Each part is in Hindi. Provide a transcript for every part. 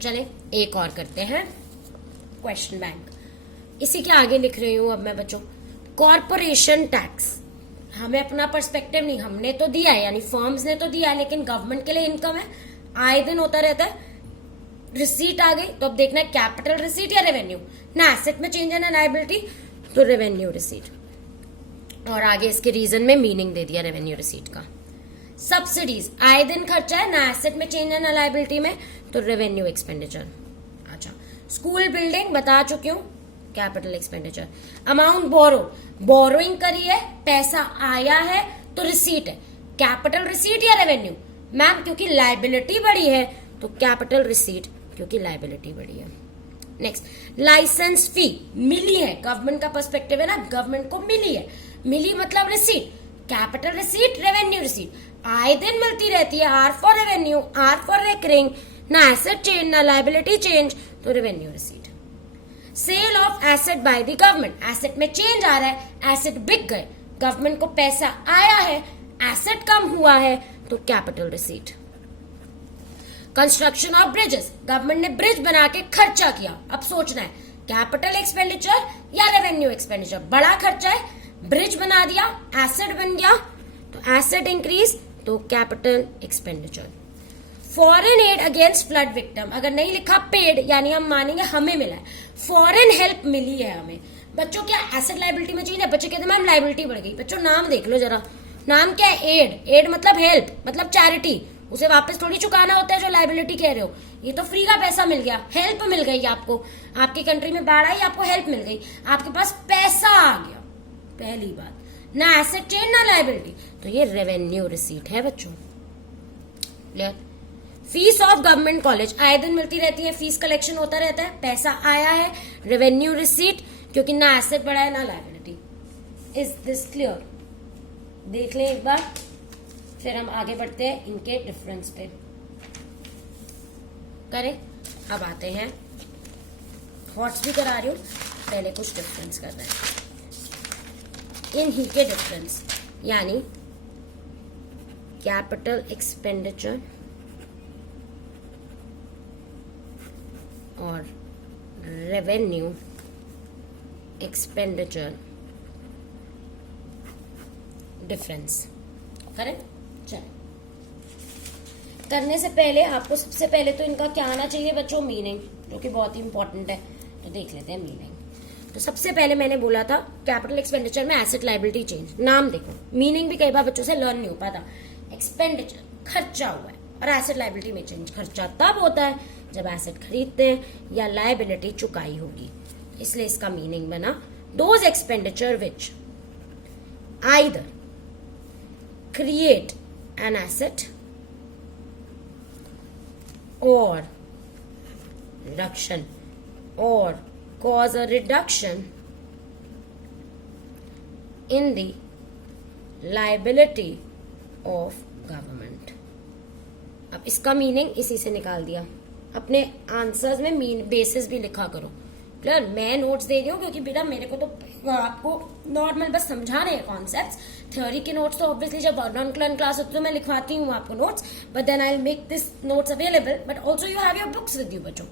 चले एक और करते हैं क्वेश्चन बैंक। इसी के आगे लिख रही हूं अब मैं बच्चों, कॉरपोरेशन टैक्स। हमें अपना पर्सपेक्टिव नहीं, हमने तो दिया है यानी फर्म्स ने तो दिया है, लेकिन गवर्नमेंट के लिए इनकम है, आए दिन होता रहता है। रिसीट आ गई तो अब देखना है कैपिटल रिसीट या रेवेन्यू। ना एसेट में चेंज है ना लायबिलिटी, तो रेवेन्यू रिसीट। और आगे इसके रीजन में मीनिंग दे दिया रेवेन्यू रिसीट का। सब्सिडीज आए दिन खर्चा है, ना एसेट में चेंज है ना लायबिलिटी में, तो रेवेन्यू एक्सपेंडिचर। अच्छा, स्कूल बिल्डिंग बता चुकी हूं, capital expenditure. Amount borrow, borrowing करी है, पैसा आया है तो रिसीट है, कैपिटल रिसीट या रेवेन्यू। मैम क्योंकि लायबिलिटी बढ़ी है तो कैपिटल रिसीट, क्योंकि लायबिलिटी बढ़ी है। नेक्स्ट, लाइसेंस फी मिली है, गवर्नमेंट का पर्सपेक्टिव है ना, गवर्नमेंट को मिली है, मिली मतलब receipt, capital receipt revenue receipt. आए दिन मिलती रहती है, R for revenue, R for recurring, ना एसेट चेंज ना लायबिलिटी चेंज, तो revenue receipt. Sale of asset by the government, asset में चेंज आ रहा है, एसेट बिक गए, गवर्नमेंट को पैसा आया है, एसेट कम हुआ है, तो capital receipt. Construction of bridges, government ने ब्रिज बना के खर्चा किया, अब सोचना है कैपिटल एक्सपेंडिचर या रेवेन्यू एक्सपेंडिचर। बड़ा खर्चा है, ब्रिज बना दिया, एसेट बन गया, तो एसेट इंक्रीज, तो capital expenditure. Foreign add against flood victim, अगर नहीं लिखा पेड यानी हम मानेंगे हमें मिला है, फॉरेन हेल्प मिली है हमें। बच्चों क्या एसेट लायबिलिटी में चेंज है, बच्चे कहते हैं मैम लायबिलिटी बढ़ गई। बच्चों नाम देख लो जरा, नाम क्या है, एड। एड मतलब हेल्प, मतलब चैरिटी, उसे वापस थोड़ी चुकाना होता है जो लायबिलिटी कह रहे हो। ये तो फ्री का पैसा मिल गया, हेल्प मिल गई आपको, आपकी कंट्री में बाढ़ आई, आपको हेल्प मिल गई, आपके पास पैसा आ गया। पहली बात, ना एसेट चेंज ना लायबिलिटी, तो ये रेवेन्यू रिसीट है बच्चों। Clear. Fees of government college, आए दिन मिलती रहती है, फीस कलेक्शन होता रहता है, पैसा आया है, रेवेन्यू रिसीट, क्योंकि ना एसेट बढ़ा है ना लायबिलिटी। Is this clear? देख लें एक बार, फिर हम आगे बढ़ते हैं इनके डिफरेंस पे। करें, अब आते हैं, थॉट्स भी करा रही हूं, पहले कुछ डिफरेंस कर रहे हैं। इन ही के डिफरेंस यानी कैपिटल एक्सपेंडिचर और रेवेन्यू एक्सपेंडिचर डिफरेंस करें। चल, करने से पहले आपको सबसे पहले तो इनका क्या आना चाहिए बच्चों, मीनिंग, जो कि बहुत ही इंपॉर्टेंट है। तो देख लेते हैं मीनिंग। तो सबसे पहले मैंने बोला था कैपिटल एक्सपेंडिचर में एसेट लायबिलिटी चेंज, नाम देखो, मीनिंग भी कई बार बच्चों से लर्न नहीं हो पाता। एक्सपेंडिचर खर्चा हुआ है, और एसेट लायबिलिटी में चेंज, खर्चा तब होता है जब एसेट खरीदते हैं या लायबिलिटी चुकाई होगी, इसलिए इसका मीनिंग बना those expenditure which either create an asset or reduction or cause a reduction in the liability of government। अब इसका मीनिंग इसी से निकाल दिया, अपने आंसर्स में मीन बेसिस भी लिखा करो। क्लियर? मैं नोट्स दे रही हूँ क्योंकि बेटा मेरे को तो आपको नॉर्मल बस समझा रहे हैं कॉन्सेप्ट्स। थ्योरी के नोट्स तो ऑब्वियसली जब ऑन क्लास होती है तो मैं लिखवाती हूँ आपको notes, but then I will make this notes available, but also you have your books with you बच्चों।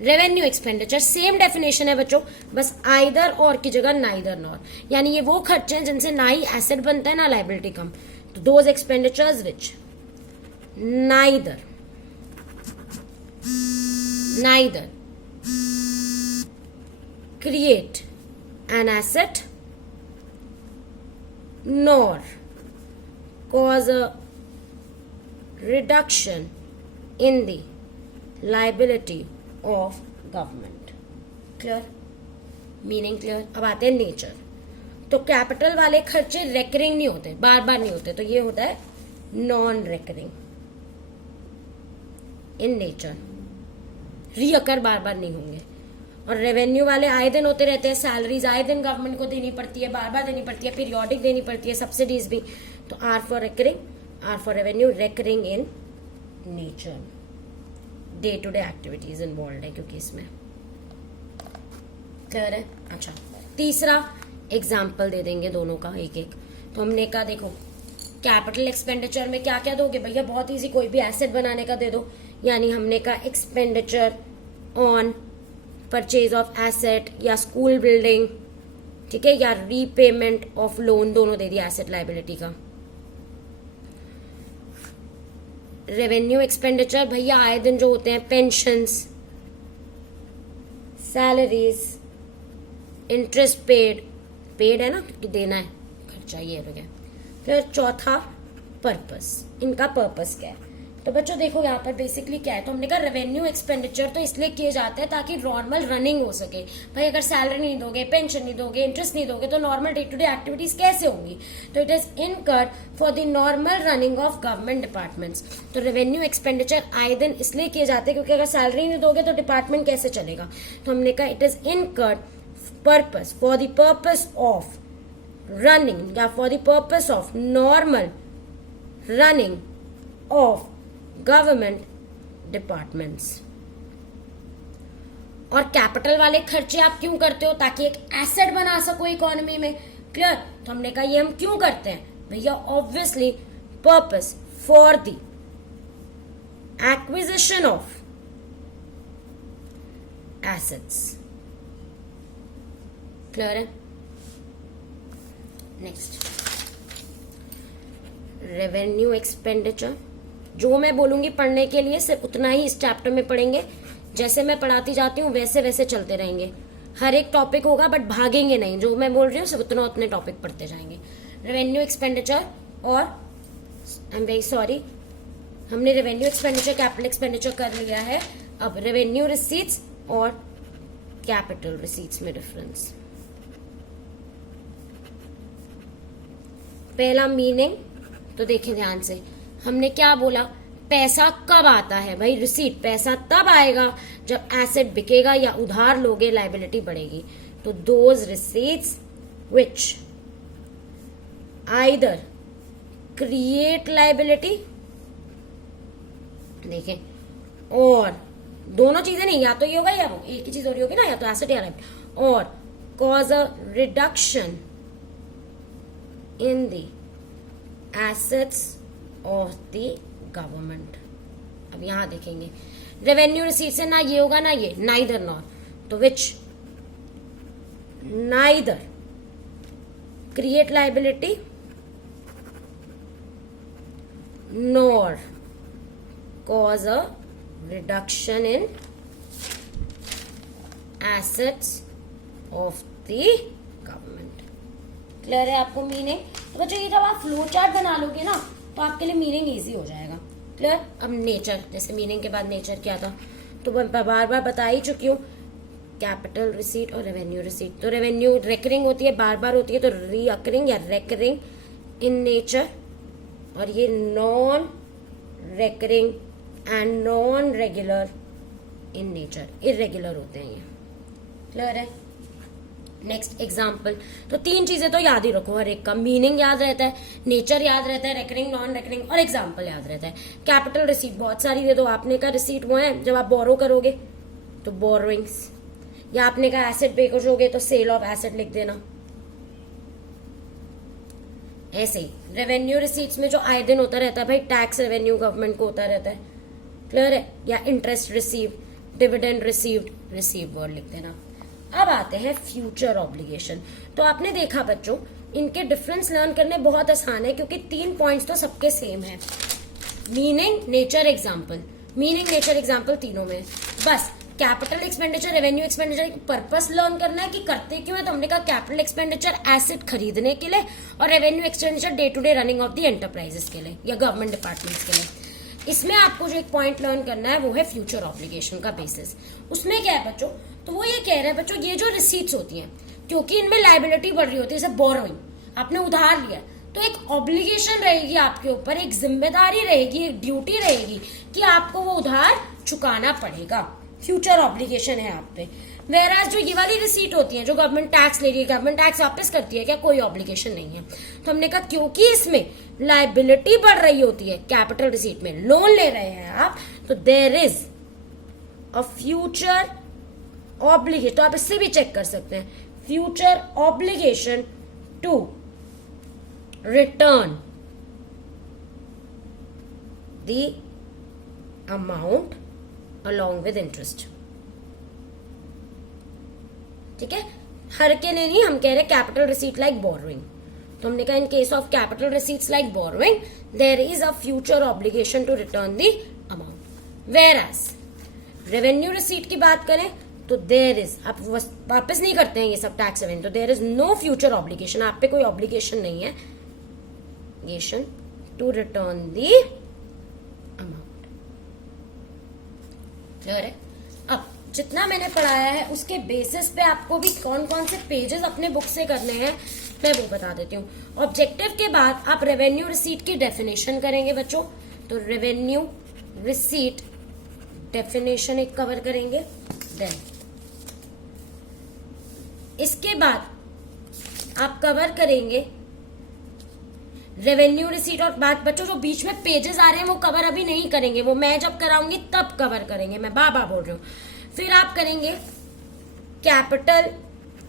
रेवेन्यू एक्सपेंडिचर सेम डेफिनेशन है बच्चों, बस आइदर और की जगह नाइदर नॉर, यानी ये वो खर्चे हैं जिनसे ना ही एसेट बनता है ना लायबिलिटी कम। तो those expenditures which neither create an asset nor cause a reduction in the liability of government। Clear? Meaning clear? अब आते हैं नेचर। तो कैपिटल वाले खर्चे रेकरिंग नहीं होते, बार बार नहीं होते, तो ये होता है नॉन रेकरिंग इन नेचर, रीअकर बार बार नहीं होंगे। और रेवेन्यू वाले आए दिन होते रहते हैं, सैलरीज आए दिन गवर्नमेंट को देनी पड़ती है, बार बार देनी पड़ती है, पीरियोडिक देनी पड़ती है, सब्सिडीज भी। तो R for recurring, R for revenue, recurring in nature, day to day activities involve है क्योंकि इसमें। क्लियर है? अच्छा, तीसरा एग्जाम्पल दे देंगे दोनों का एक एक। तो हमने कहा देखो कैपिटल एक्सपेंडिचर में क्या क्या दोगे भैया, बहुत इजी, कोई भी एसेट बनाने का दे दो, यानी हमने कहा expenditure on purchase of asset या स्कूल बिल्डिंग, ठीक है, या रीपेमेंट ऑफ लोन, दोनों दे दिया एसेट लाइबिलिटी का। रेवेन्यू एक्सपेंडिचर भैया आए दिन जो होते हैं, पेंशंस, सैलरीज, इंटरेस्ट पेड है ना, कि देना है खर्चा, ये हो गया। फिर चौथा पर्पस, इनका पर्पस क्या है। तो बच्चों देखो यहाँ पर बेसिकली क्या है, तो हमने कहा रेवेन्यू एक्सपेंडिचर तो इसलिए किए जाते हैं ताकि नॉर्मल रनिंग हो सके। भाई अगर सैलरी नहीं दोगे, पेंशन नहीं दोगे, इंटरेस्ट नहीं दोगे, तो normal day to day activities कैसे होंगी। तो it is incurred for the normal running of government departments. तो रेवेन्यू एक्सपेंडिचर आए दिन इसलिए किए जाते हैं क्योंकि अगर सैलरी नहीं दोगे तो डिपार्टमेंट कैसे चलेगा। तो हमने कहा it is incurred purpose for the purpose of running या for the purpose of normal running of government departments. और कैपिटल वाले खर्चे आप क्यों करते हो, ताकि एक एसेट बना सको इकोनॉमी में। क्लियर। तो हमने कहा ये हम क्यों करते हैं भैया, obviously purpose for the acquisition of assets. Clear है। नेक्स्ट, रेवेन्यू एक्सपेंडिचर, जो मैं बोलूंगी पढ़ने के लिए सिर्फ उतना ही इस चैप्टर में पढ़ेंगे, जैसे मैं पढ़ाती जाती हूँ वैसे वैसे चलते रहेंगे। हर एक टॉपिक होगा बट भागेंगे नहीं, जो मैं बोल रही हूँ सिर्फ उतना उतने टॉपिक पढ़ते जाएंगे। रेवेन्यू एक्सपेंडिचर और आई एम वेरी सॉरी, हमने रेवेन्यू एक्सपेंडिचर कैपिटल एक्सपेंडिचर कर लिया है। अब रेवेन्यू रिसीट्स और कैपिटल रिसीट्स में डिफरेंस। पहला मीनिंग तो देखें ध्यान से, हमने क्या बोला, पैसा कब आता है भाई, रिसीट पैसा तब आएगा जब एसेट बिकेगा या उधार लोगे, लाइबिलिटी बढ़ेगी। तो those receipts which either create liability, देखें, और दोनों चीजें नहीं, या तो ये होगा या वो, एक ही चीज हो रही होगी ना, या तो एसेट या लाइबिलिटी, और cause a reduction in the assets of the government. अब यहां देखेंगे रेवेन्यू रिसीट से ना ये होगा ना ये, नाइदर नॉर, तो which neither create liability nor cause a reduction in assets of the government. Clear है आपको मीनिंग। तो बच्चों ये जब आप फ्लो चार्ट बना लोगे ना तो आपके लिए मीनिंग इजी हो जाएगा। क्लियर। अब नेचर, जैसे मीनिंग के बाद नेचर क्या था, तो मैं बार बार बता ही चुकी हूँ, कैपिटल रिसीट और रेवेन्यू रिसीट। तो रेवेन्यू रेकरिंग होती है, बार बार होती है, तो रीअकरिंग या रेकरिंग इन नेचर, और ये non recurring and non regular in nature, irregular होते हैं ये। क्लियर है। नेक्स्ट एग्जाम्पल, तो तीन चीजें तो याद ही रखो, हर एक का मीनिंग याद रहता है, नेचर याद रहता है, रेकरिंग नॉन रेकरिंग, और एग्जाम्पल याद रहता है। कैपिटल रिसीट बहुत सारी दे दो, आपने कहा रिसीट वो है जब आप बोरो करोगे तो बोरोइंग्स, या आपने कहा एसेट पे करोगे तो सेल ऑफ एसेट लिख देना। ऐसे ही रेवेन्यू रिसीट्स में जो आए दिन होता रहता है भाई, टैक्स रेवेन्यू गवर्नमेंट को होता रहता है। क्लियर है। या interest receive, dividend received, receive word लिख देना। अब आते हैं फ्यूचर ऑब्लिगेशन। तो आपने देखा बच्चों, इनके डिफरेंस लर्न करने बहुत आसान है क्योंकि 3 पॉइंट्स तो सबके सेम है, meaning, nature, example. Meaning, nature, example तीनों में। बस capital expenditure, revenue expenditure purpose learn करना है कि करते क्यों है। तो हमने कहा कैपिटल एक्सपेंडिचर एसेट खरीदने के लिए, और revenue expenditure day to day running of the enterprises के लिए या गवर्नमेंट डिपार्टमेंट्स के लिए। इसमें आपको जो एक पॉइंट लर्न करना है वो है फ्यूचर ऑब्लिगेशन का बेसिस। उसमें क्या है बच्चों, तो वो ये कह रहे हैं बच्चों, ये जो रिसीट्स होती हैं क्योंकि इनमें लाइबिलिटी बढ़ रही होती है, जैसे बोरोइंग, आपने उधार लिया, तो एक ऑब्लिगेशन रहेगी आपके ऊपर, एक जिम्मेदारी रहेगी, एक ड्यूटी रहेगी कि आपको वो उधार चुकाना पड़ेगा। फ्यूचर ऑब्लिगेशन है आप पे। वेराज जो ये वाली रिसीट होती है, जो गवर्नमेंट टैक्स ले रही है, गवर्नमेंट टैक्स वापस करती है, क्या कोई ऑब्लिगेशन नहीं है। तो हमने कहा क्योंकि इसमें लाइबिलिटी बढ़ रही होती है, कैपिटल रिसीट में लोन ले रहे हैं आप, तो there is a future obligation. तो आप इससे भी चेक कर सकते हैं, future obligation to return the amount along with interest. ठीक है, हर के लिए नहीं, हम कह रहे कैपिटल रिसीट लाइक बोरोइंग। तो हमने कहा in case of capital receipts like borrowing there is a future obligation to return the amount. Whereas revenue receipt की बात करें तो देयर इज, आप वापस नहीं करते हैं ये सब टैक्स रेवेन्यू, तो there is no future obligation, आप पे कोई ऑब्लिगेशन नहीं है to return the amount. Clear है? अब जितना मैंने पढ़ाया है उसके बेसिस पे आपको भी कौन कौन से पेजेस अपने बुक से करने हैं मैं वो बता देती हूँ। ऑब्जेक्टिव के बाद आप रेवेन्यू रिसीट की डेफिनेशन करेंगे बच्चों, तो रेवेन्यू रिसीट डेफिनेशन एक कवर करेंगे। देन इसके बाद आप कवर करेंगे रेवेन्यू रिसीट, और बात बच्चों जो बीच में पेजेस आ रहे हैं वो कवर अभी नहीं करेंगे, वो मैं जब कराऊंगी तब कवर करेंगे, मैं बाबा बोल रही हूँ। फिर आप करेंगे कैपिटल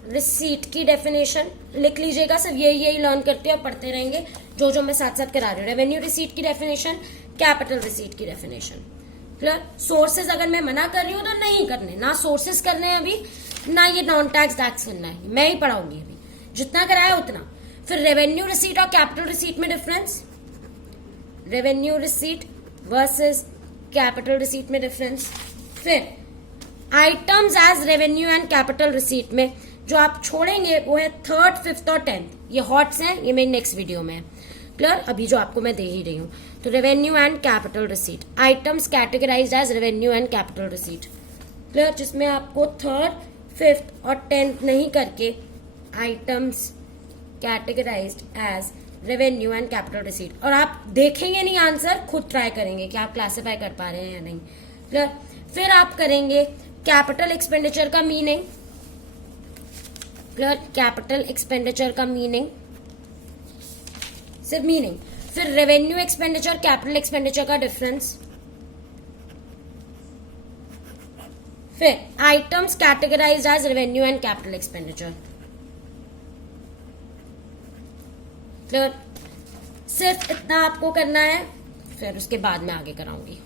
रिसीट की डेफिनेशन, लिख लीजिएगा, सिर्फ यही लर्न करते और पढ़ते रहेंगे जो मैं साथ साथ करा रही हूँ। रेवेन्यू रिसीट की डेफिनेशन, कैपिटल रिसीट की डेफिनेशन। क्लियर? सोर्सेज अगर मैं मना कर रही हूँ तो नहीं करने, ना सोर्सेज करने हैं अभी, ना ये नॉन टैक्स टैक्स करना है, मैं ही पढ़ाऊंगी अभी, जितना कराया उतना। फिर रेवेन्यू रिसीट और कैपिटल रिसीट में difference, revenue receipt versus capital receipt में डिफरेंस। फिर items as revenue and capital receipt में जो आप छोड़ेंगे वो है 3rd, 5th और 10th, ये हॉट्स हैं, ये मेरी नेक्स्ट वीडियो में है। क्लियर? अभी जो आपको मैं दे ही रही हूं, तो revenue and capital receipt, items categorized as revenue and capital receipt. Clear? जिसमें आपको 3rd, 5th और 10th नहीं करके items categorized as revenue and capital receipt. और आप देखेंगे नहीं आंसर, खुद ट्राई करेंगे कि आप क्लासिफाई कर पा रहे हैं या नहीं। क्लियर? फिर आप करेंगे कैपिटल एक्सपेंडिचर का मीनिंग। क्लियर? कैपिटल एक्सपेंडिचर का मीनिंग, सिर्फ मीनिंग। फिर रेवेन्यू एक्सपेंडिचर, कैपिटल एक्सपेंडिचर का डिफरेंस। फिर items categorized as revenue and capital expenditure. Clear? सिर्फ इतना आपको करना है, फिर उसके बाद मैं आगे कराऊंगी।